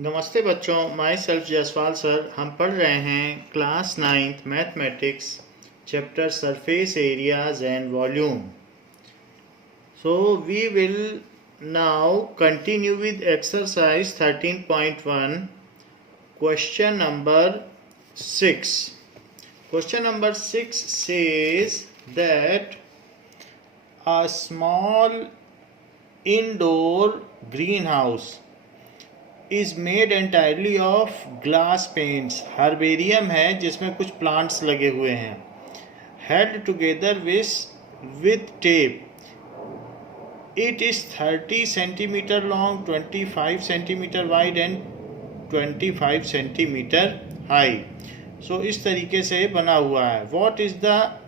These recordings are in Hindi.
नमस्ते बच्चों, माई सेल्फ जयसवाल सर। हम पढ़ रहे हैं class 9th mathematics chapter surface areas and volume. So we will now continue with exercise 13.1 question number 6. Question number 6 says that a small indoor greenhouse is made entirely of glass panes. Herbarium है जिसमें कुछ प्लांट्स लगे हुए हैं। Held together with tape. It is 30 centimetre long, 25 centimetre wide and 25 centimetre high. So इस तरीके से बना हुआ है। What is the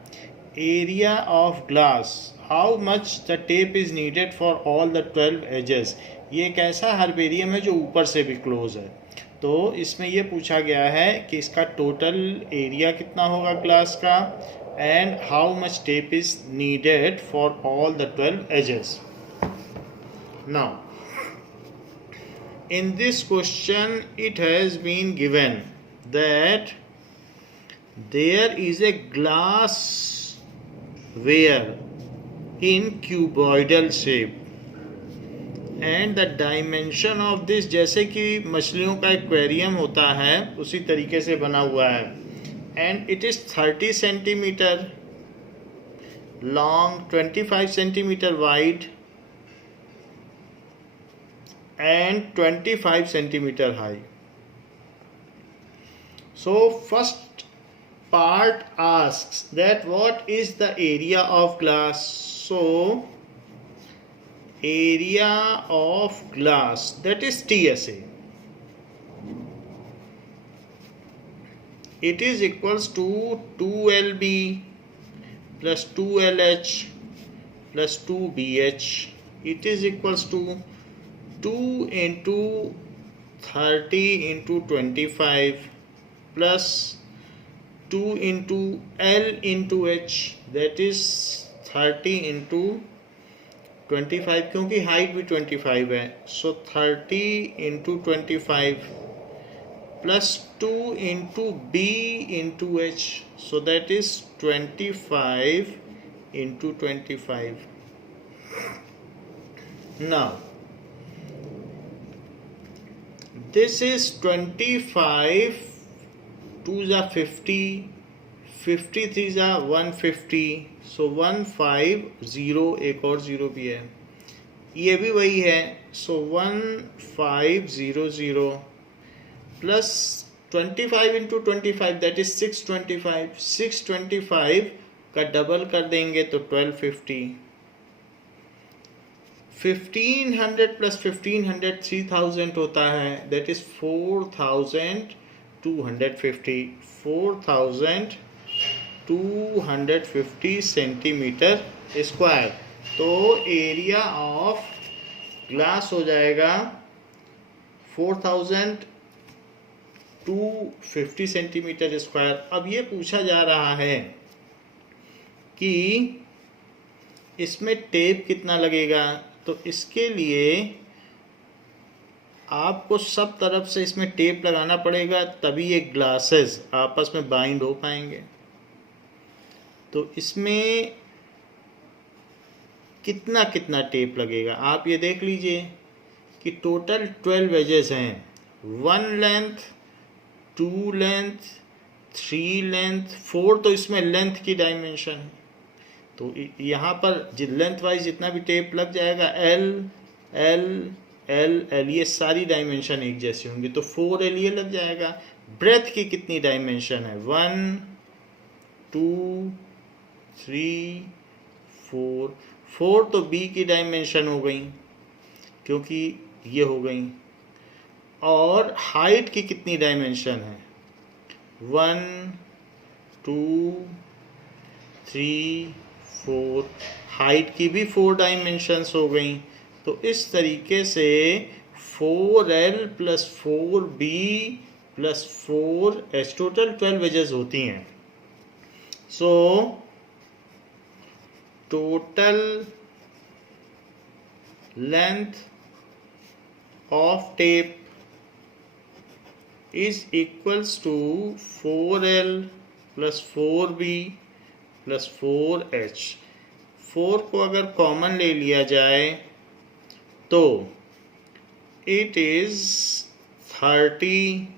area of glass? How much the tape is needed for all the 12 edges? ये एक ऐसा हर्बेरियम है जो ऊपर से भी क्लोज है। तो इसमें ये पूछा गया है कि इसका टोटल एरिया कितना होगा ग्लास का, and how much tape is needed for all the 12 edges. Now in this question it has been given that there is a glass ware in cuboidal shape and the dimension of this, जैसे कि मछलियों का एक्वेरियम होता है उसी तरीके से बना हुआ है, and it is 30 centimetre long, 25 centimetre wide and 25 centimeter high. So first part asks that what is the area of glass? So area of glass, that is TSA, it is equals to 2LB plus 2LH plus 2BH. it is equals to 2 into 30 into 25 plus 2 into L into H, that is 30 into 25, क्योंकि हाइट भी 25 है। सो 30 into 25 plus 2 into B into H, so that is 25 into 25. Now this is 25, 2s are 50, 53s are 150, so 150, एक और जीरो भी है, ये भी वही है, so 1500 plus 25 into 25, that is 625. 625 का डबल कर देंगे तो 1250। 1500 प्लस 1500 3000 होता है, दैट इज 4250। 4250 centimetre square. तो एरिया ऑफ ग्लास हो जाएगा 4250 सेंटीमीटर स्क्वायर। अब ये पूछा जा रहा है कि इसमें टेप कितना लगेगा, तो इसके लिए आपको सब तरफ से इसमें टेप लगाना पड़ेगा, तभी ये ग्लासेस आपस में बाइंड हो पाएंगे। तो इसमें कितना कितना टेप लगेगा आप ये देख लीजिए कि टोटल 12 एजेस हैं। 1 लेंथ, 2 लेंथ, 3 लेंथ, 4 तो इसमें लेंथ की डायमेंशन है। तो यहाँ पर लेंथ वाइज जितना भी टेप लग जाएगा, एल एल एल एल, ये सारी डायमेंशन एक जैसी होंगी, तो 4L ये लग जाएगा। ब्रेथ की कितनी डायमेंशन है? 1 2 3 4। 4 तो बी की डायमेंशन हो गई क्योंकि ये हो गई। और हाइट की कितनी डायमेंशन है? 1 2 3 4। हाइट की भी 4 डायमेंशंस हो गई। तो इस तरीके से 4L plus 4B plus 4H, total 12 edges होती हैं। So total length of tape is equals to 4L plus 4B plus 4H। 4 को अगर कॉमन ले लिया जाए तो it is 30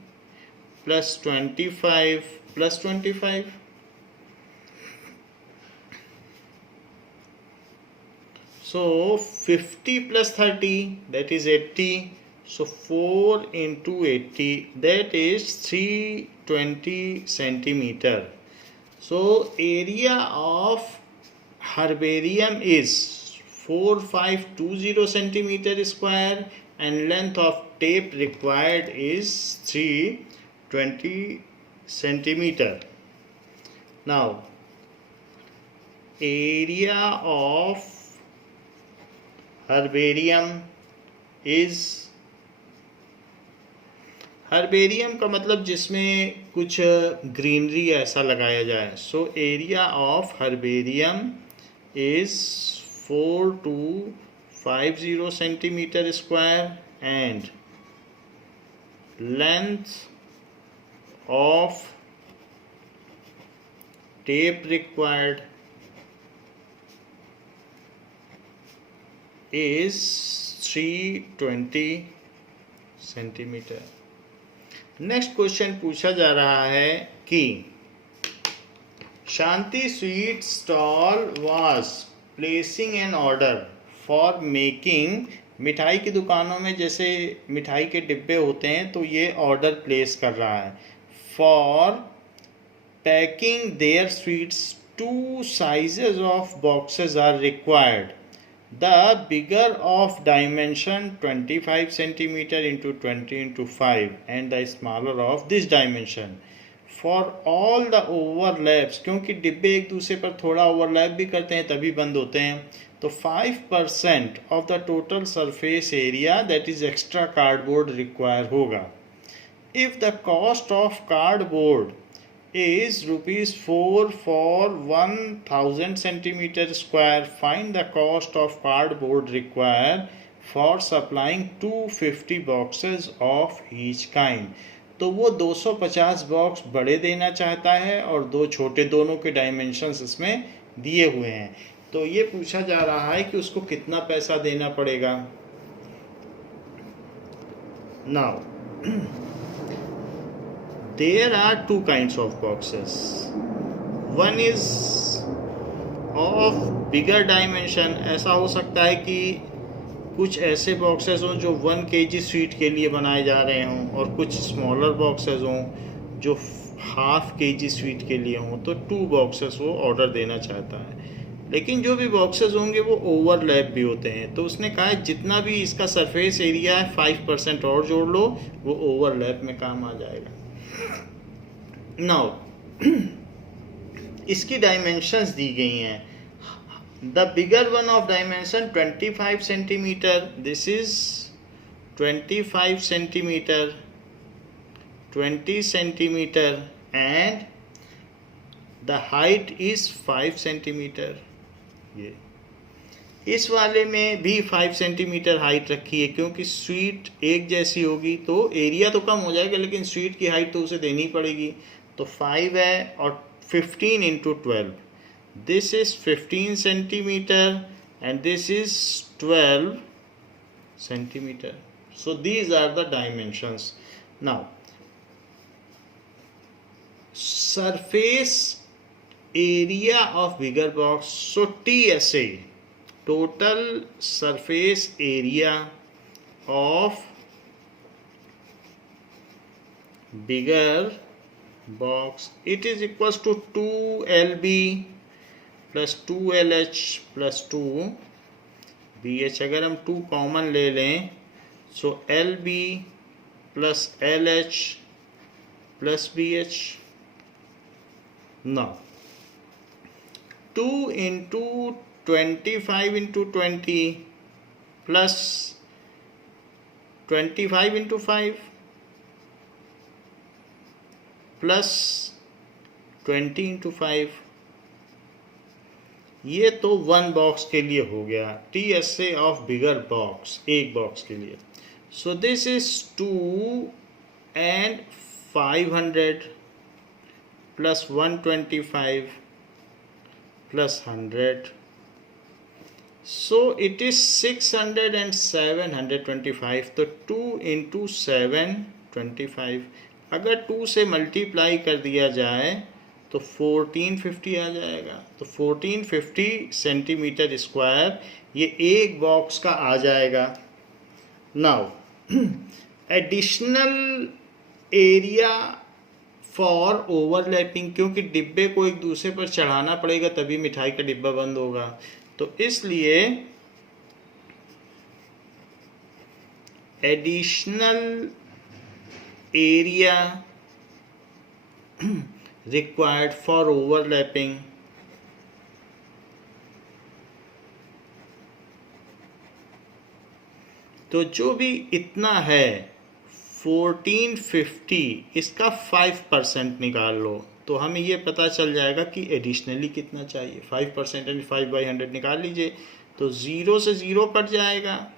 plus 25 plus 25, so 50 plus 30, that is 80, so 4 into 80, that is 320 centimeter। so area of herbarium is 4520 centimeter square and length of tape required is 320 centimeter। now area of herbarium is, herbarium का मतलब जिसमें कुछ ग्रीनरी ऐसा लगाया जाए। So area of herbarium is 4250 centimetre square and length of tape required is 320 centimetre. Next question पूछा जा रहा है कि Shanti sweet stall was placing an order for making, मिठाई की दुकानों में जैसे मिठाई के डिब्बे होते हैं तो ये ऑर्डर प्लेस कर रहा है for packing their sweets 2 sizes of boxes are required। The bigger of dimension 25 centimeter into 20 into 5 and the smaller of this dimension for all the overlaps, क्योंकि डिब्बे एक दूसरे पर थोड़ा ओवरलैप भी करते हैं तभी बंद होते हैं, तो 5% of the total surface area that is extra cardboard require होगा। If the cost of cardboard is rupees 4 for 1000 centimeter square, find the cost of cardboard required for supplying 250 boxes of each kind। तो वो 250 बॉक्स बड़े देना चाहता है और 2 छोटे, दोनों के डायमेंशंस इसमें दिए हुए हैं। तो ये पूछा जा रहा है कि उसको कितना पैसा देना पड़ेगा। Now there are 2 kinds of boxes, one is of bigger dimension। ऐसा हो सकता है कि कुछ ऐसे बॉक्सेस हों जो 1 kg स्वीट के लिए बनाए जा रहे हों और कुछ स्मॉलर बॉक्सेस हों जो ½ kg स्वीट के लिए हों, तो 2 बॉक्सेस वो ऑर्डर देना चाहता है। लेकिन जो भी बॉक्सेस होंगे वो ओवरलैप भी होते हैं, तो उसने कहा है जितना भी इसका सरफेस एरिया है 5% और जोड़ लो, वो ओवरलैप में काम आ जाएगा। नाउ इसकी डायमेंशंस दी गई हैं। The bigger one of dimension 25 centimetre, this is 25 centimetre, 20 centimetre and the height is 5 centimetre. ये इस वाले में भी 5 सेंटीमीटर हाइट रखी है क्योंकि स्वीट एक जैसी होगी तो एरिया तो कम हो जाएगा लेकिन स्वीट की हाइट तो उसे देनी पड़ेगी, तो 5 है और 15 into 12, this is 15 centimetre and this is 12 centimetre. So these are the dimensions. Now surface area of bigger box, so TSA, total surface area of bigger box, it is equals to 2LB plus 2LH plus 2BH। अगर हम 2 कॉमन ले लें सो LB plus LH plus BH। now 2 into 25 into 20 plus 25 into 5 plus 20 into 5, ये तो 1 बॉक्स के लिए हो गया। TSA ऑफ बिगर बॉक्स, एक बॉक्स के लिए। So this is 2 and 500 plus 125 plus 100. So it is 600 and 725. तो 2 into 725, अगर 2 से मल्टीप्लाई कर दिया जाए तो 1450 आ जाएगा। तो 1450 सेंटीमीटर स्क्वायर ये एक बॉक्स का आ जाएगा। Now additional area for overlapping, क्योंकि डिब्बे को एक दूसरे पर चढ़ाना पड़ेगा तभी मिठाई का डिब्बा बंद होगा, तो इसलिए additional area required for overlapping तो जो भी इतना है 1450, इसका 5% निकाल लो तो हमें ये पता चल जाएगा कि एडिशनली कितना चाहिए। 5% यानी 5/100 निकाल लीजिए, तो 0 से 0 कट जाएगा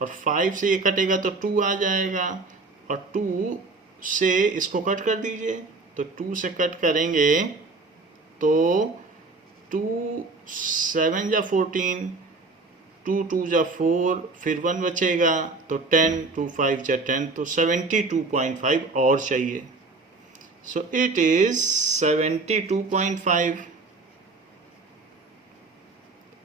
और 5 से ये कटेगा तो 2 आ जाएगा, और 2 से इसको कट कर दीजिए, तो 2 से कट करेंगे तो 2 7 जा 14, 2 2 जा 4, फिर 1 बचेगा तो 10, 2 5 जा 10, तो 72.5 और चाहिए। So it is 72.5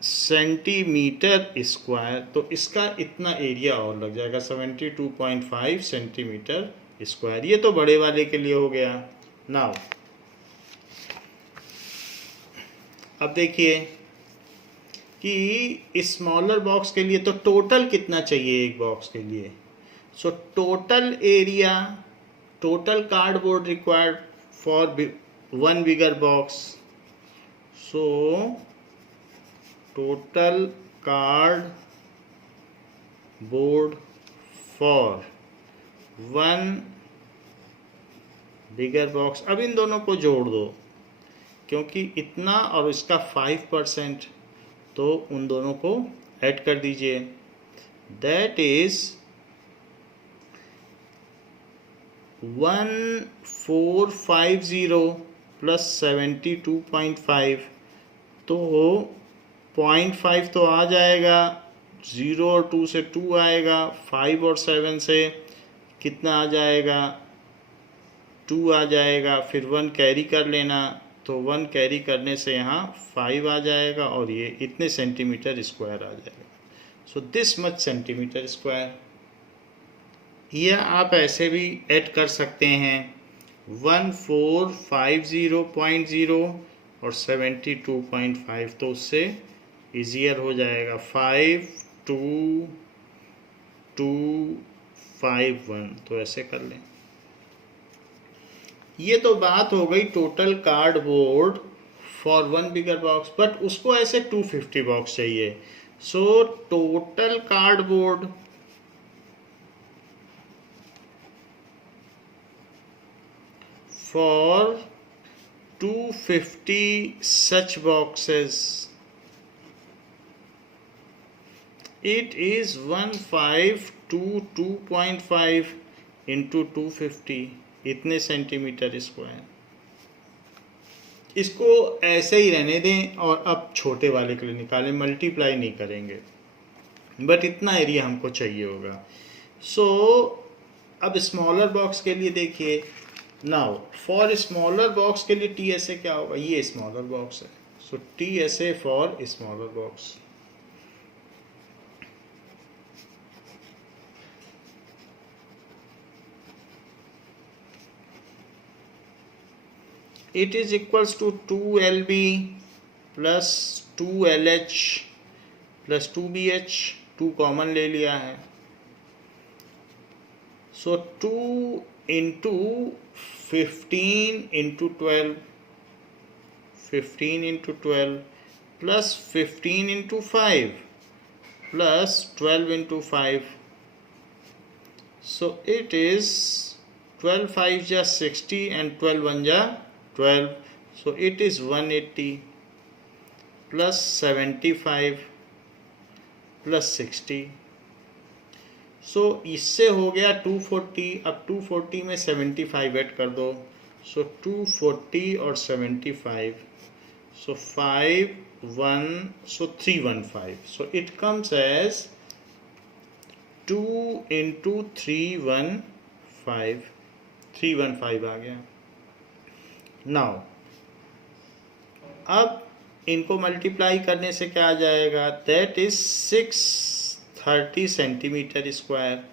centimetre square, तो इसका इतना एरिया और लग जाएगा 72.5 सेंटीमीटर स्क्वायर। ये तो बड़े वाले के लिए हो गया। नाउ अब देखिए कि स्मॉलर बॉक्स के लिए तो टोटल कितना चाहिए एक बॉक्स के लिए। So total area, total cardboard required for one bigger box. So total cardboard for one bigger box। अब इन दोनों को जोड़ दो, क्योंकि इतना और इसका 5%, तो उन दोनों को ऐड कर दीजिए। That is 1450 प्लस 72.5, तो 0.5 तो आ जाएगा, 0 और 2 से 2 आएगा, 5 और 7 से कितना आ जाएगा, 2 आ जाएगा, फिर 1 कैरी कर लेना, तो 1 कैरी करने से यहाँ 5 आ जाएगा और ये इतने सेंटीमीटर स्क्वायर आ जाएगा। So this much centimetre square. या आप ऐसे भी ऐड कर सकते हैं 1450.0 और 72.5, तो उससे ईजियर हो जाएगा। 52251, तो ऐसे कर लें। ये तो बात हो गई total cardboard for one bigger box, but उसको ऐसे 250 बॉक्स चाहिए। सो total cardboard for 250 such boxes, it is 1522.5 into 250, इतने सेंटीमीटर स्क्वायर। इसको ऐसे ही रहने दें और अब छोटे वाले के लिए निकालें, मल्टीप्लाई नहीं करेंगे, बट इतना एरिया हमको चाहिए होगा। सो अब स्मॉलर बॉक्स के लिए देखिए। नाउ फॉर स्मॉलर बॉक्स के लिए TSA क्या होगा, ये स्मॉलर बॉक्स है, सो TSA for smaller box. It is equals to 2LB plus 2LH plus 2BH, 2 common ले लिया है, सो 2 into 15 into 12, 15 into 12 plus 15 into 5 plus 12 into 5, so it is 12 5 ja 60 and 12 1 ja 12, so it is 180 plus 75 plus 60, सो इससे हो गया 240। अब 240 में 75 ऐड कर दो, सो 240 और 75, so 5 1, so 315, so it comes as 2 into 315, 315 आ गया। नाउ अब इनको मल्टीप्लाई करने से क्या आ जाएगा, that is 630 centimetre square.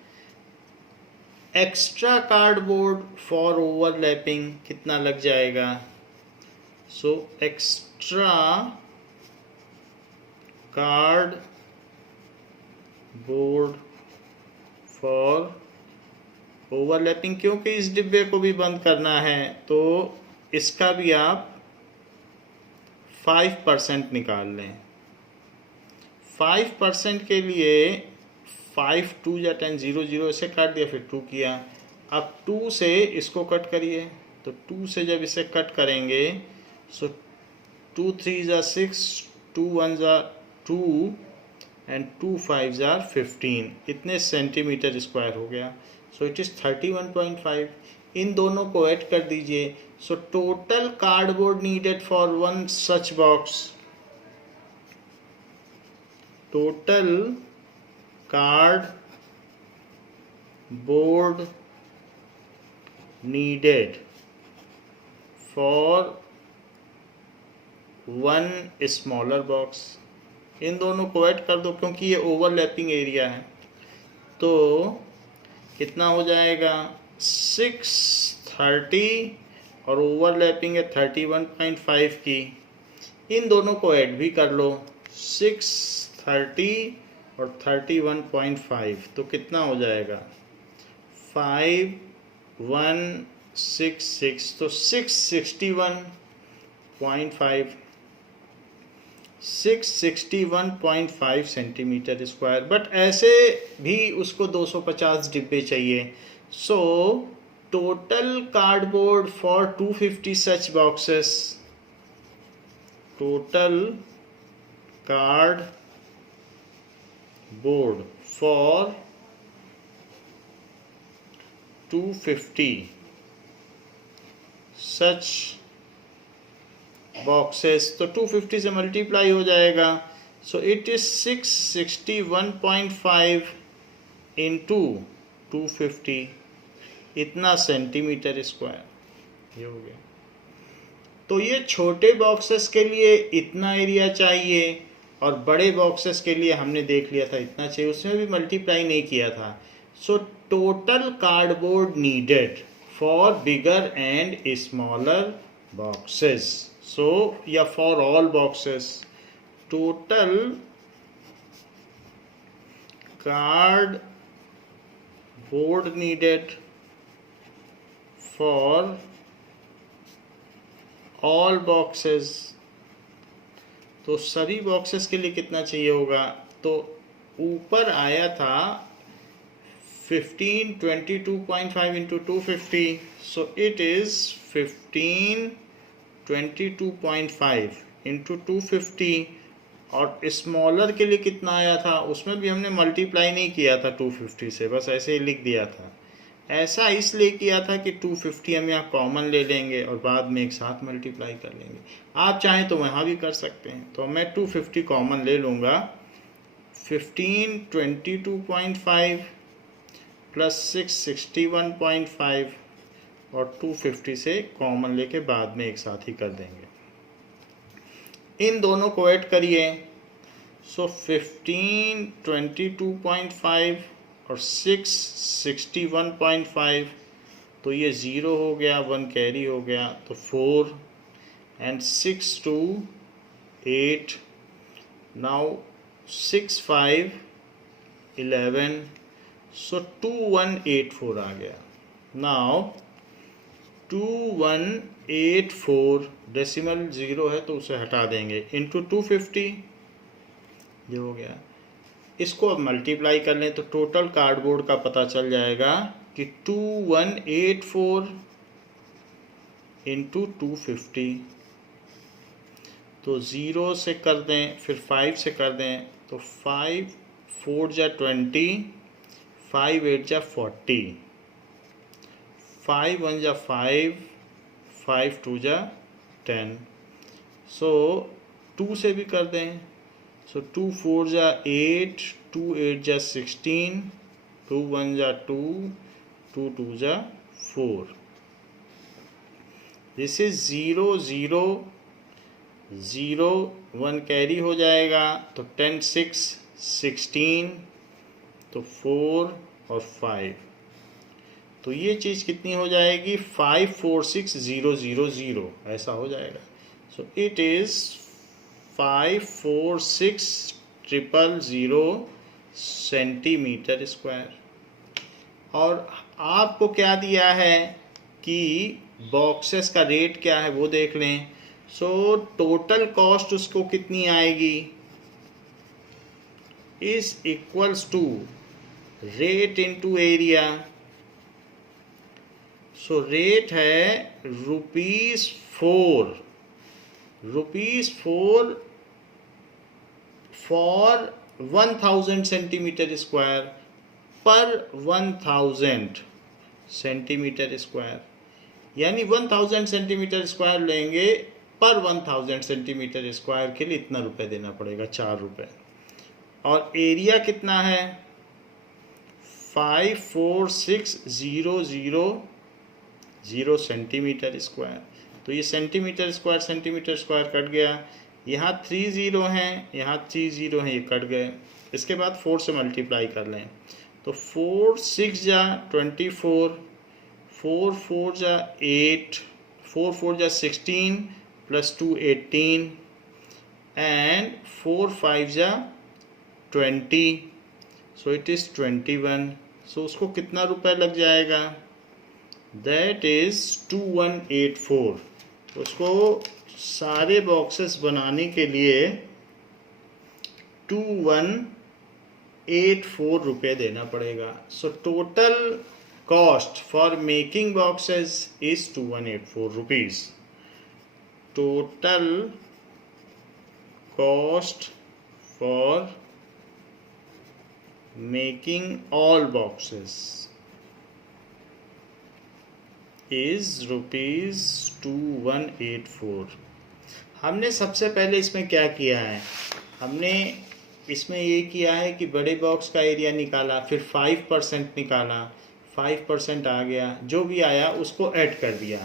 Extra cardboard for overlapping कितना लग जाएगा, so extra cardboard for overlapping, क्योंकि इस डिब्बे को भी बंद करना है तो इसका भी आप 5% निकाल लें। 5% के लिए 5 2 या 10, 0 0 से काट दिया, फिर 2 किया। अब 2 से इसको कट करिए, तो 2 से जब इसे कट करेंगे, सो 2 3 ज़ा 6, 2 1 ज़ा 2 एंड 2 5 ज़ा 15, इतने सेंटीमीटर स्क्वायर हो गया। So it is 31.5। इन दोनों को ऐड कर दीजिए। So total cardboard needed for one such box, total cardboard needed for one smaller box, इन दोनों को ऐड कर दो क्योंकि ये ओवरलैपिंग एरिया है। तो कितना हो जाएगा, 630 और ओवरलैपिंग है 31.5 की, इन दोनों को ऐड भी कर लो, 630 और 31.5, तो कितना हो जाएगा 5166, तो 661.5, 661.5 सेंटीमीटर स्क्वायर। बट ऐसे भी उसको 250 डिब्बे चाहिए। सो total cardboard for 250 such boxes, total cardboard for 250 such boxes, तो 250 से मल्टीप्लाई हो जाएगा। सो इट इज 661.5 इंटू 250, इतना सेंटीमीटर स्क्वायर, ये हो गया। तो ये छोटे बॉक्सेस के लिए इतना एरिया चाहिए और बड़े बॉक्सेस के लिए हमने देख लिया था इतना चाहिए, उसमें भी मल्टीप्लाई नहीं किया था। So total cardboard needed for bigger and smaller boxes, so या for all boxes, total cardboard needed for all boxes, तो सभी बॉक्सेस के लिए कितना चाहिए होगा, तो ऊपर आया था 1522.5 into 250, so it is 1522.5 into 250। और स्मॉलर के लिए कितना आया था, उसमें भी हमने मल्टीप्लाई नहीं किया था 250 से, बस ऐसे ही लिख दिया था। ऐसा इसलिए किया था कि 250 हम यहाँ कॉमन ले लेंगे और बाद में एक साथ मल्टीप्लाई कर लेंगे। आप चाहें तो वहाँ भी कर सकते हैं, तो मैं 250 कॉमन ले लूँगा, 1522.5 प्लस 661.5 और 250 से कॉमन लेके बाद में एक साथ ही कर देंगे। इन दोनों को ऐड करिए, सो 1522.5 और 661.5, तो ये 0 हो गया, 1 कैरी हो गया, तो 4 एंड 6 2 8, नाउ 6 5 11, सो 2184 आ गया। नाउ 2184 डेसिमल 0 है तो उसे हटा देंगे, इंटू 250, ये हो गया। इसको अब मल्टीप्लाई कर लें तो टोटल कार्डबोर्ड का पता चल जाएगा कि 2184 इंटू 250, तो 0 से कर दें, फिर 5 से कर दें, तो 5 4 जा 20, 5 8 जा 40, 5 1 जा 5, 5 2 जा 10। सो 2 से भी कर दें। सो 2 4 जा 8, 2 8 जा 16, 2 1 जा 2, 2 2 जा 4। दिस इज 0 0 0, 1 कैरी हो जाएगा तो 10 6 16, तो 4 और 5। तो ये चीज़ कितनी हो जाएगी? 5 4 6 0 0 0 ऐसा हो जाएगा। So it is 5 4 6 0 0 centimetre square. और आपको क्या दिया है कि बॉक्सेस का रेट क्या है वो देख लें। सो टोटल कॉस्ट उसको कितनी आएगी? Is equals to rate into area. So rate है ₹4 फॉर 1000 सेंटीमीटर स्क्वायर पर 1000 सेंटीमीटर स्क्वायर, यानी 1000 सेंटीमीटर स्क्वायर लेंगे पर 1000 सेंटीमीटर स्क्वायर के लिए इतना रुपए देना पड़ेगा, 4 रुपए। और एरिया कितना है? 5 4 6 0 0 0 सेंटीमीटर स्क्वायर। तो ये सेंटीमीटर स्क्वायर कट गया। यहाँ 3 0 हैं, यहाँ 3 0 हैं, ये कट गए। इसके बाद 4 से मल्टीप्लाई कर लें तो 4 6 जा 24, 4 4 जा 8, 4 4 जा 16 प्लस 2 18 एंड 4 5 जा 20। So it is 21। सो उसको कितना रुपए लग जाएगा? That is 2184। उसको सारे बॉक्सेस बनाने के लिए 2184 रुपये देना पड़ेगा। So total cost for making boxes is 2184 rupees. Total cost for making all boxes is ₹2184। हमने सबसे पहले इसमें क्या किया है? हमने इसमें ये किया है कि बड़े बॉक्स का एरिया निकाला, फिर 5% निकाला, 5% आ गया, जो भी आया उसको ऐड कर दिया,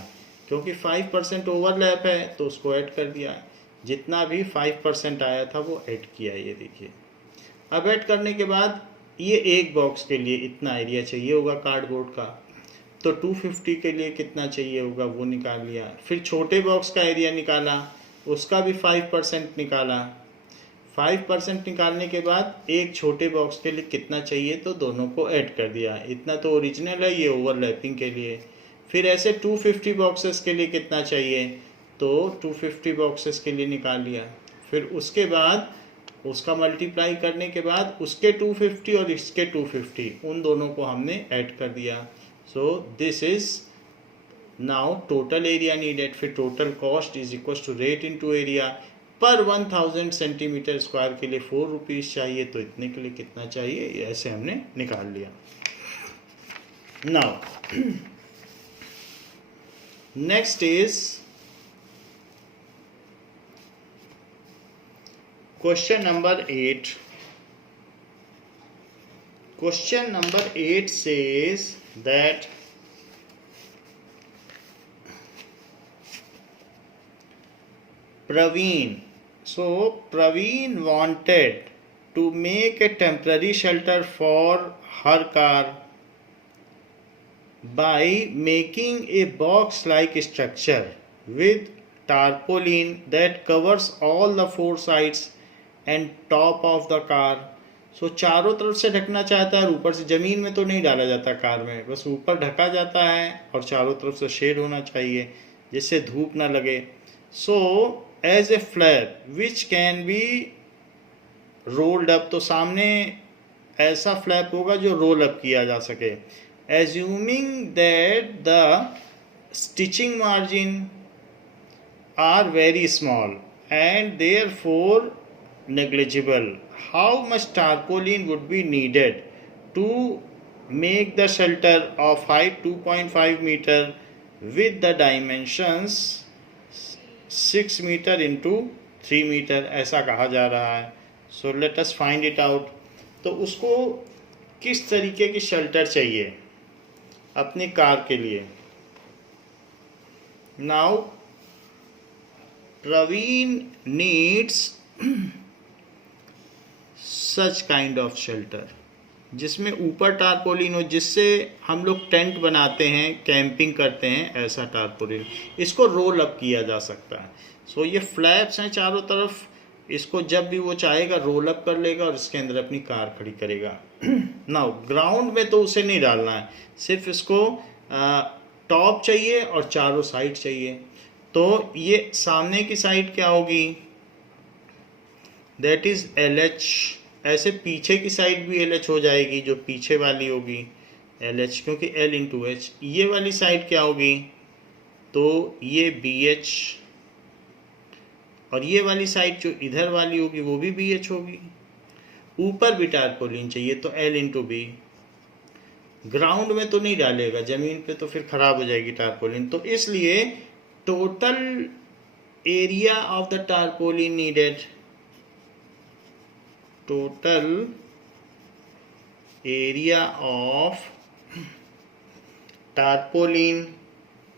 क्योंकि 5% ओवरलैप है तो उसको ऐड कर दिया। जितना भी 5% आया था वो ऐड किया। ये देखिए, अब ऐड करने के बाद ये एक बॉक्स के लिए इतना एरिया चाहिए होगा कार्डबोर्ड का, तो 250 के लिए कितना चाहिए होगा वो निकाल लिया। फिर छोटे बॉक्स का एरिया निकाला, उसका भी 5% निकाला। 5% निकालने के बाद एक छोटे बॉक्स के लिए कितना चाहिए तो दोनों को ऐड कर दिया। इतना तो ओरिजिनल है, ये ओवरलैपिंग के लिए। फिर ऐसे 250 बॉक्सेस के लिए कितना चाहिए तो 250 बॉक्सेस के लिए निकाल लिया। फिर उसके बाद उसका मल्टीप्लाई करने के बाद उसके 250 और इसके 250 उन दोनों को हमने ऐड कर दिया। So this is now total area needed। फिर total cost is equals to rate into area। पर 1000 सेंटीमीटर स्क्वायर के लिए 4 रुपीज़ चाहिए, तो इतने के लिए कितना चाहिए, ऐसे हमने निकाल लिया। Now next is question number 8। Question number 8 says that Praveen wanted to make a temporary shelter for her car by making a box-like structure with tarpaulin that covers all the 4 sides and top of the car। सो चारों तरफ से ढकना चाहता है, ऊपर से। ज़मीन में तो नहीं डाला जाता कार में, बस ऊपर ढका जाता है और चारों तरफ से शेड होना चाहिए जिससे धूप ना लगे। So as a flap which can be rolled up, तो सामने ऐसा फ्लैप होगा जो रोल अप किया जा सके। Assuming that the stitching margin are very small and therefore negligible, how much tarpaulin would be needed to make the shelter of height 2.5 meter with the dimensions 6 meter into 3 meter, ऐसा कहा जा रहा है. So let us find it out. तो उसको किस तरीके की शेल्टर चाहिए अपनी कार के लिए. Now Praveen needs such kind of shelter जिसमें ऊपर टारपोलिन हो, जिससे हम लोग टेंट बनाते हैं, कैंपिंग करते हैं, ऐसा टारपोलिन. इसको रोल अप किया जा सकता है. सो ये फ्लैप्स हैं चारों तरफ, इसको जब भी वो चाहेगा रोल अप कर लेगा और इसके अंदर अपनी कार खड़ी करेगा. नाउ ग्राउंड में तो उसे नहीं डालना है, सिर्फ इसको टॉप चाहिए और चारों साइड चाहिए. तो ये सामने की साइड क्या होगी, दैट इज LH. ऐसे पीछे की साइड भी LH हो जाएगी, जो पीछे वाली होगी LH, क्योंकि L इंटू H. ये वाली साइड क्या होगी, तो ये BH, और ये वाली साइड जो इधर वाली होगी वो भी BH होगी. ऊपर भी टारपोलिन चाहिए तो L इंटू B. ग्राउंड में तो नहीं डालेगा, जमीन पे तो फिर खराब हो जाएगी टारपोलिन. तो इसलिए total area of the tarpaulin needed, total area of tarpaulin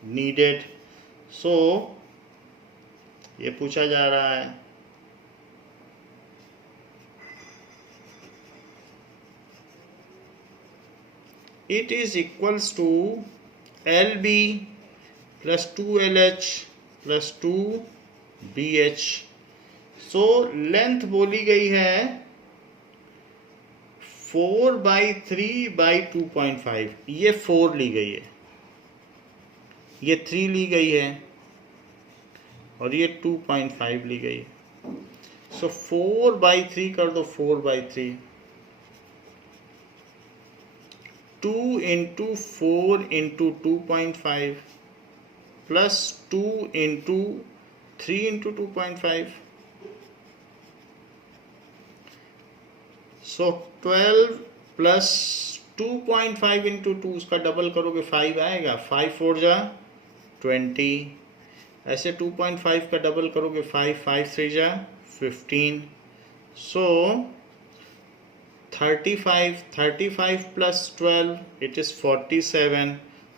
needed. So ये पूछा जा रहा है. It is equals to LB plus 2LH plus 2BH. So length बोली गई है 4/3/2.5. ये 4 ली गई है, ये 3 ली गई है और ये 2.5 ली गई है. सो 4/3 कर दो, 4/3. 2 into 4 into 2.5 plus 2 into 3 into 2.5. सो 12 प्लस 2.5 इंटू 2, उसका डबल करोगे 5 आएगा. 5 4 जा 20. ऐसे 2.5 का डबल करोगे 5 5 3 जा 15. सो 35 प्लस 12 इट इज 47.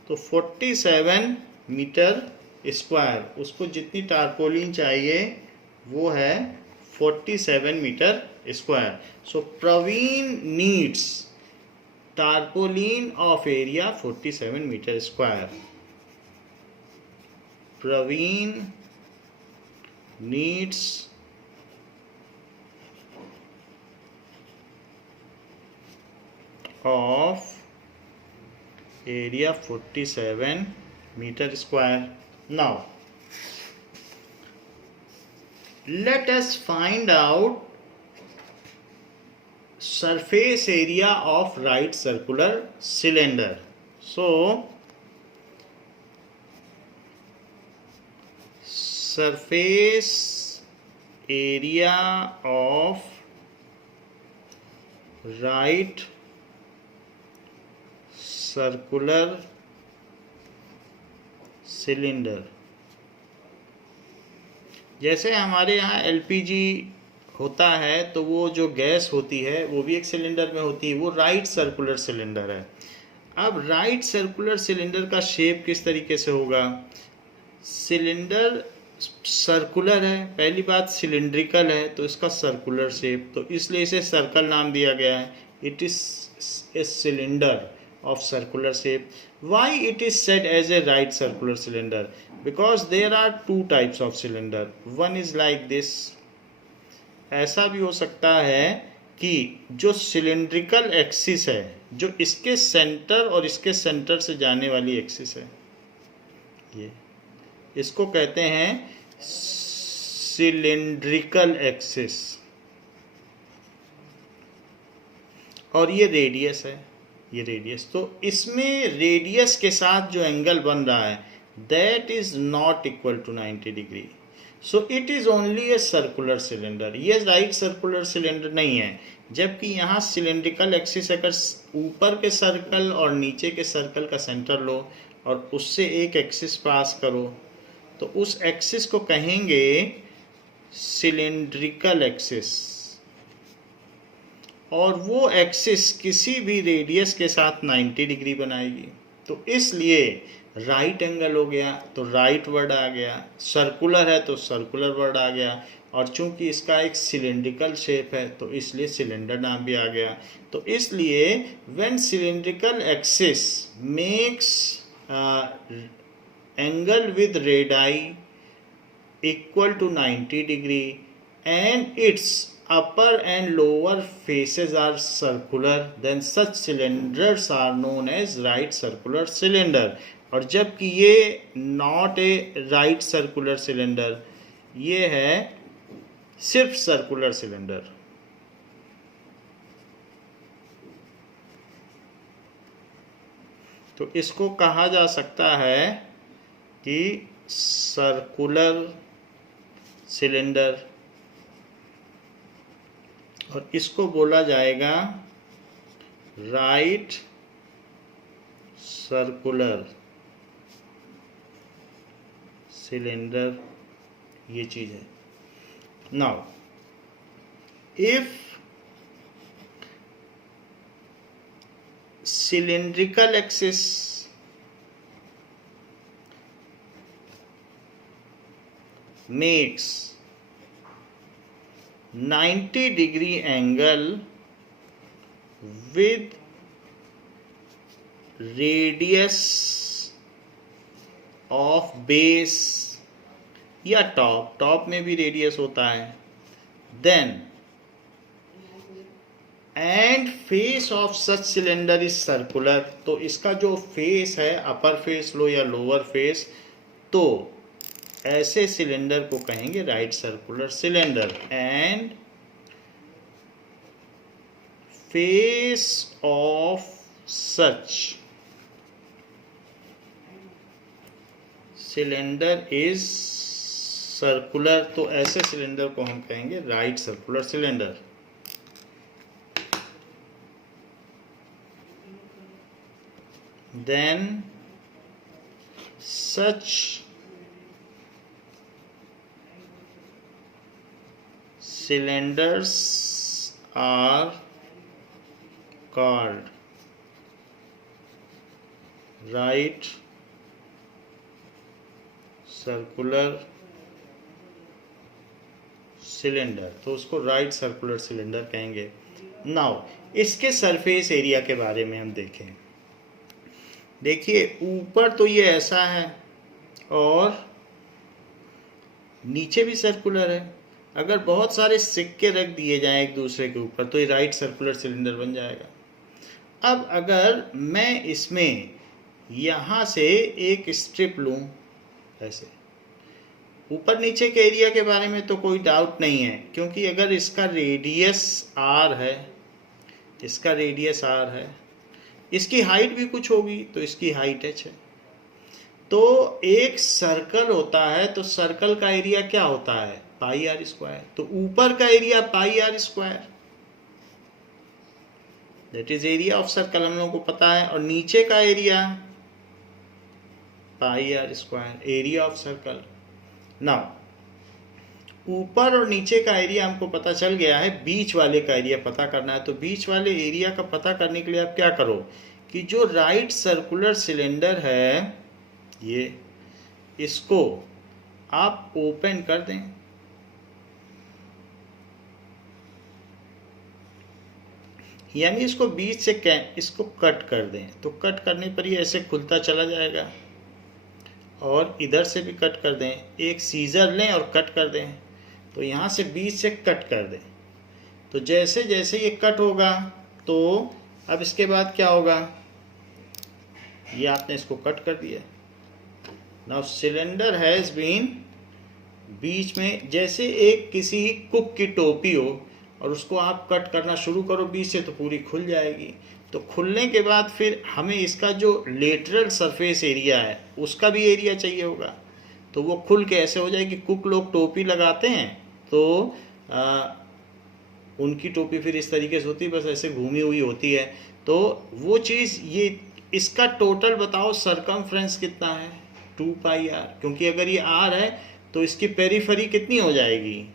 तो 47 मीटर स्क्वायर, उसको जितनी टारपोलिन चाहिए वो है 47 metre square. So Praveen needs tarpaulin of area 47 meter square. Praveen needs of area 47 meter square. Now let us find out surface area of right circular cylinder. So surface area of right circular cylinder. जैसे हमारे यहाँ LPG होता है तो वो जो गैस होती है वो भी एक सिलेंडर में होती है, वो राइट सर्कुलर सिलेंडर है. अब राइट सर्कुलर सिलेंडर का शेप किस तरीके से होगा, सिलेंडर सर्कुलर है, पहली बात सिलिंड्रिकल है तो इसका सर्कुलर शेप, तो इसलिए इसे सर्कल नाम दिया गया है. It is a cylinder of circular shape. Why it is said as a right circular cylinder? Because there are two types of cylinder. One is like this. ऐसा भी हो सकता है कि जो सिलिंड्रिकल एक्सिस है, जो इसके सेंटर और इसके सेंटर से जाने वाली एक्सिस है, ये इसको कहते हैं सिलिंड्रिकल एक्सिस, और ये रेडियस है, ये रेडियस. तो इसमें रेडियस के साथ जो एंगल बन रहा है that is not equal to 90 degree. So it is only a circular cylinder, ये राइट सर्कुलर सिलेंडर नहीं है। जबकि यहाँ सिलेंड्रिकल एक्सिस अगर ऊपर के सर्कल और नीचे के सर्कल का सेंटर लो और उससे एक एक्सिस पास करो तो उस एक्सिस को कहेंगे सिलेंड्रिकल एक्सिस, और वो एक्सिस किसी भी रेडियस के साथ 90 डिग्री बनाएगी। तो इसलिए राइट एंगल हो गया तो राइट वर्ड आ गया, सर्कुलर है तो सर्कुलर वर्ड आ गया, और चूंकि इसका एक सिलेंड्रिकल शेप है तो इसलिए सिलेंडर नाम भी आ गया। तो इसलिए when cylindrical axis makes angle with radii equal to 90 degree and its upper and lower faces are circular, then such cylinders are known as right circular cylinder। और जबकि ये not a right circular cylinder, ये है सिर्फ सर्कुलर सिलेंडर। तो इसको कहा जा सकता है कि सर्कुलर सिलेंडर, और इसको बोला जाएगा राइट सर्कुलर सिलेंडर, ये चीज है। Now if cylindrical axis makes 90 degree angle with radius of base या टॉप में भी रेडियस होता है, then and face of such cylinder is circular। तो इसका जो फेस है, अपर फेस लो या लोअर फेस, तो ऐसे सिलेंडर को कहेंगे right circular cylinder. End face of such cylinder is circular, तो ऐसे सिलेंडर को हम कहेंगे right circular cylinder. Then such cylinders are called right circular cylinder, तो उसको राइट सर्कुलर सिलेंडर कहेंगे। नाउ इसके सरफेस एरिया के बारे में हम देखें। देखिए ऊपर तो ये ऐसा है और नीचे भी सर्कुलर है। अगर बहुत सारे सिक्के रख दिए जाएं एक दूसरे के ऊपर तो ये राइट सर्कुलर सिलेंडर बन जाएगा। अब अगर मैं इसमें यहाँ से एक स्ट्रिप लूँ ऐसे, ऊपर नीचे के एरिया के बारे में तो कोई डाउट नहीं है, क्योंकि अगर इसका रेडियस r है, इसका रेडियस r है, इसकी हाइट भी कुछ होगी तो इसकी हाइट h है। तो एक सर्कल होता है तो सर्कल का एरिया क्या होता है, पाई आर स्क्वायर। तो ऊपर का area pi are square, that is area of circle, हम लोगों को पता है। और नीचे का area pi are square, area of circle. Now ऊपर और नीचे का एरिया हमको पता चल गया है, बीच वाले का एरिया पता करना है। तो बीच वाले एरिया का पता करने के लिए आप क्या करो कि जो राइट सर्कुलर सिलेंडर है ये, इसको आप ओपन कर दें, यानी इसको बीच से इसको कट कर दें। तो कट करने पर ये ऐसे खुलता चला जाएगा, और इधर से भी कट कर दें, एक सीजर लें और कट कर दें। तो यहाँ से बीच से कट कर दें। तो जैसे जैसे ये कट होगा तो अब इसके बाद क्या होगा, ये आपने इसको कट कर दिया। नाउ सिलेंडर हैज बीन, बीच में जैसे एक किसी कुक की टोपी हो और उसको आप कट करना शुरू करो बीच से तो पूरी खुल जाएगी। तो खुलने के बाद फिर हमें इसका जो लेटरल सरफेस एरिया है उसका भी एरिया चाहिए होगा। तो वो खुल के ऐसे हो जाएगी। कुक लोग टोपी लगाते हैं तो उनकी टोपी फिर इस तरीके से होती है, बस ऐसे घूमी हुई होती है। तो वो चीज़, ये इसका टोटल बताओ सरकमफ्रेंस कितना है, 2 पाई आर, क्योंकि अगर ये आर है तो इसकी पेरीफेरी कितनी हो जाएगी,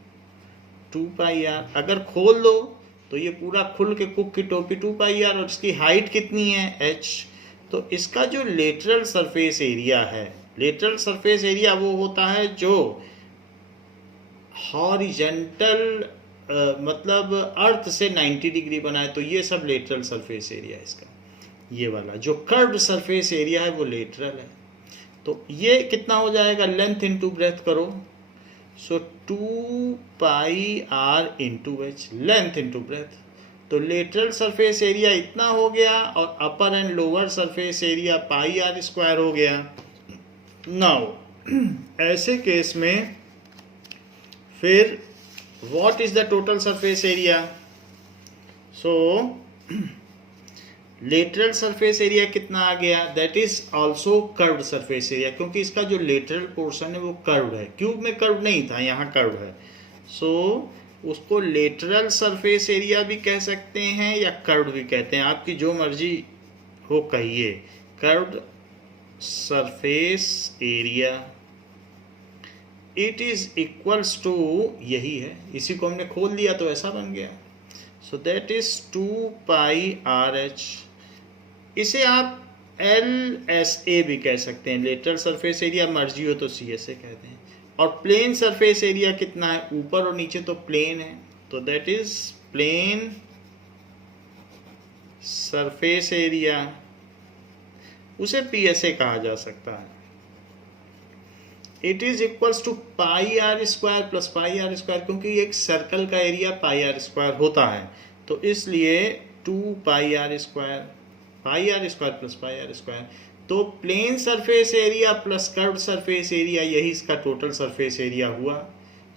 2 पाई आर। अगर खोल दो तो ये पूरा खुल के कुक की टोपी 2 पाई आर, और इसकी हाइट कितनी है, h। तो इसका जो लेटरल सरफेस एरिया है, लेटरल सरफेस एरिया वो होता है जो हॉरिजेंटल मतलब अर्थ से 90 डिग्री बनाए, तो ये सब लेटरल सरफेस एरिया है इसका। ये वाला जो कर्व्ड सरफेस एरिया है वो लेटरल है। तो ये कितना हो जाएगा, लेंथ इनटू ब्रेथ करो, so 2 pi R into H, length into breadth. तो लेटरल सरफेस एरिया इतना हो गया और upper and lower surface area pi are square हो गया। नाउ ऐसे केस में फिर what is the total surface area? So lateral surface area कितना आ गया, that is also curved surface area, क्योंकि इसका जो lateral portion है वो curved है, क्यूब में curved नहीं था, यहाँ curved है। So उसको lateral surface area भी कह सकते हैं या curved भी कहते हैं, आपकी जो मर्जी हो कहिए। curved surface area it is equals to, यही है, इसी को हमने खोल दिया तो ऐसा बन गया। So that is 2 pi r H. इसे आप एल एस ए भी कह सकते हैं, लेटरल सरफेस एरिया, मर्जी हो तो सी एस ए कहते हैं। और प्लेन सरफेस एरिया कितना है, ऊपर और नीचे तो प्लेन है, तो that is plane surface area, उसे पी एस ए कहा जा सकता है। It is equals to pi are square plus pi are square, क्योंकि एक सर्कल का एरिया पाई आर स्क्वायर होता है, तो इसलिए 2 pi are square plus pi are square. तो plane surface area plus curved surface area, यही इसका टोटल सरफेस एरिया हुआ।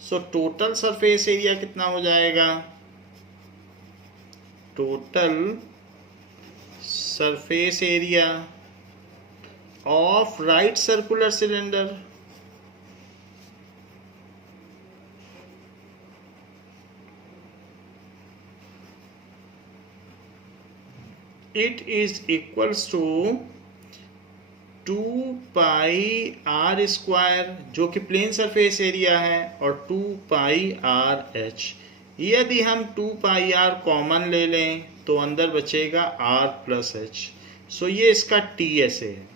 सो टोटल सरफेस एरिया कितना हो जाएगा, total surface area of right circular cylinder it is equals to 2 pi are square, जो कि प्लेन सरफेस एरिया है, और 2 पाई आर एच। यदि हम 2 पाई आर कॉमन ले लें तो अंदर बचेगा आर प्लस एच। सो ये इसका टी एस ए है।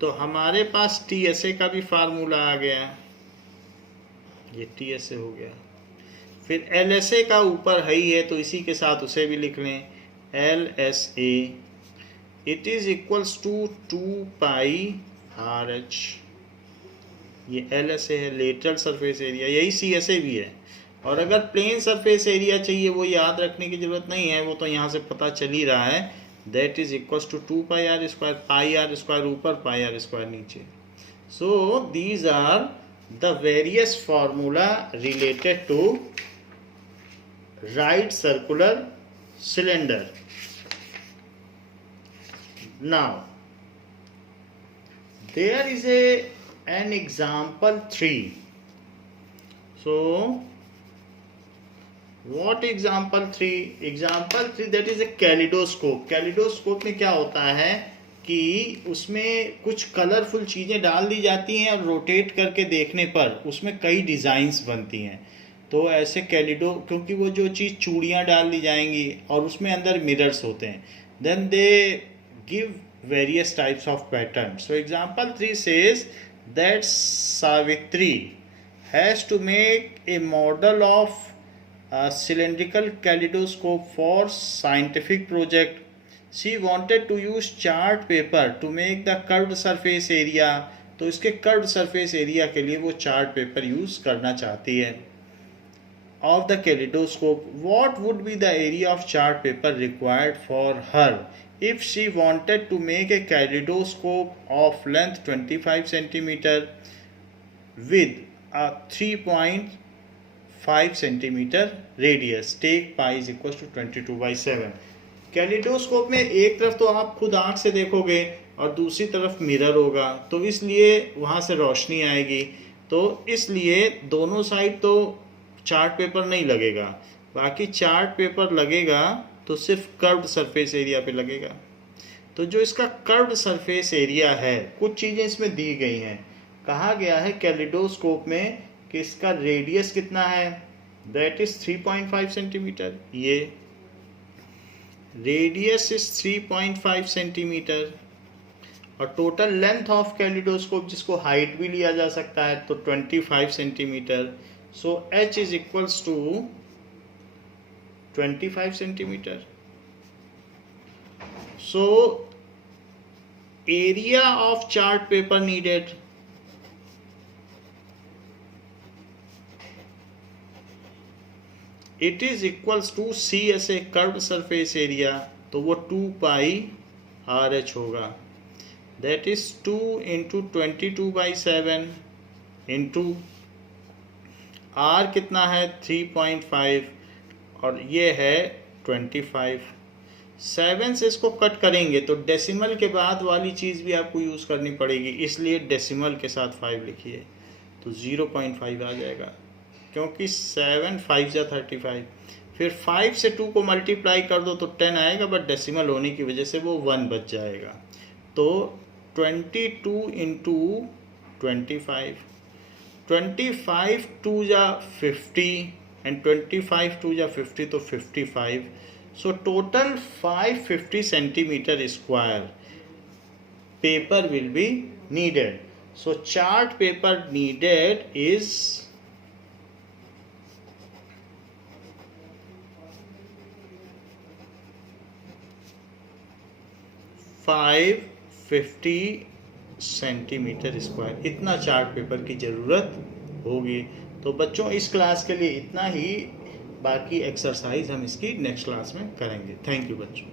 तो हमारे पास टी एस ए का भी फार्मूला आ गया, ये टी एस ए हो गया। फिर एल एस ए का ऊपर है ही है, तो इसी के साथ उसे भी लिख लें, L S A it is equals to 2 pi r h. ये एल एस ए है, लेटरल सरफेस एरिया, यही सी एस ए भी है। और अगर प्लेन सरफेस एरिया चाहिए, वो याद रखने की जरूरत नहीं है, वो तो यहाँ से पता चल ही रहा है, that is equals to 2 pi are square, pi are square ऊपर, पाई आर स्क्वायर नीचे। So these are the various formula related to right circular cylinder. Now there is an example 3. So what example 3? Example 3, that is a kaleidoscope. Kaleidoscope में क्या होता है कि उसमें कुछ कलरफुल चीज़ें डाल दी जाती हैं और रोटेट करके देखने पर उसमें कई डिज़ाइंस बनती हैं। तो ऐसे कैलिडो, क्योंकि वो जो चीज़ चूड़ियाँ डाल दी जाएंगी और उसमें अंदर मिरर्स होते हैं, then they give various types of pattern. So example 3 says that Savitri has to make a model of cylindrical kaleidoscope for scientific project. She wanted to use chart paper to make the curved surface area. तो इसके curved surface area के लिए वो चार्ट पेपर यूज़ करना चाहती है। Of the kaleidoscope, what would be the area of chart paper required for her if she wanted to make a kaleidoscope of length 25 centimeter with a 3.5 centimeter radius? Take pi is equals to 22/7. Kaleidoscope में एक तरफ तो आप खुद आंख से देखोगे और दूसरी तरफ मिरर होगा, तो इसलिए वहाँ से रोशनी आएगी। तो इसलिए दोनों साइड तो चार्ट पेपर नहीं लगेगा, बाकी चार्ट पेपर लगेगा तो सिर्फ कर्व्ड सरफेस एरिया पे लगेगा। तो जो इसका कर्व्ड सरफेस एरिया है, कुछ चीज़ें इसमें दी गई हैं। कहा गया है कैलिडोस्कोप में कि इसका रेडियस कितना है, दैट इज 3.5 सेंटीमीटर। ये रेडियस इज 3.5 सेंटीमीटर। और टोटल लेंथ ऑफ कैलिडोस्कोप, जिसको हाइट भी लिया जा सकता है, तो 25 centimetre. So h is equals to 25 centimetre. So area of chart paper needed, it is equals to C S A curved surface area, तो वो 2 पाई RH होगा। That is 2 into 22/7 into R कितना है 3.5 और ये है 25। 7 से इसको कट करेंगे तो डेसिमल के बाद वाली चीज़ भी आपको यूज़ करनी पड़ेगी, इसलिए डेसिमल के साथ 5 लिखिए तो 0.5 आ जाएगा, क्योंकि 7 5 जा 35। फिर 5 से 2 को मल्टीप्लाई कर दो तो 10 आएगा, बट डेसिमल होने की वजह से वो 1 बच जाएगा। तो 22 इंटू 25, 25 2 जा 50 एंड 25 2 जा 50, तो 55। So total 550 centimetre square paper will be needed. So chart paper needed is 550 centimetre square. इतना चार्ट पेपर की ज़रूरत होगी। तो बच्चों इस क्लास के लिए इतना ही, बाकी एक्सरसाइज हम इसकी नेक्स्ट क्लास में करेंगे। थैंक यू बच्चों।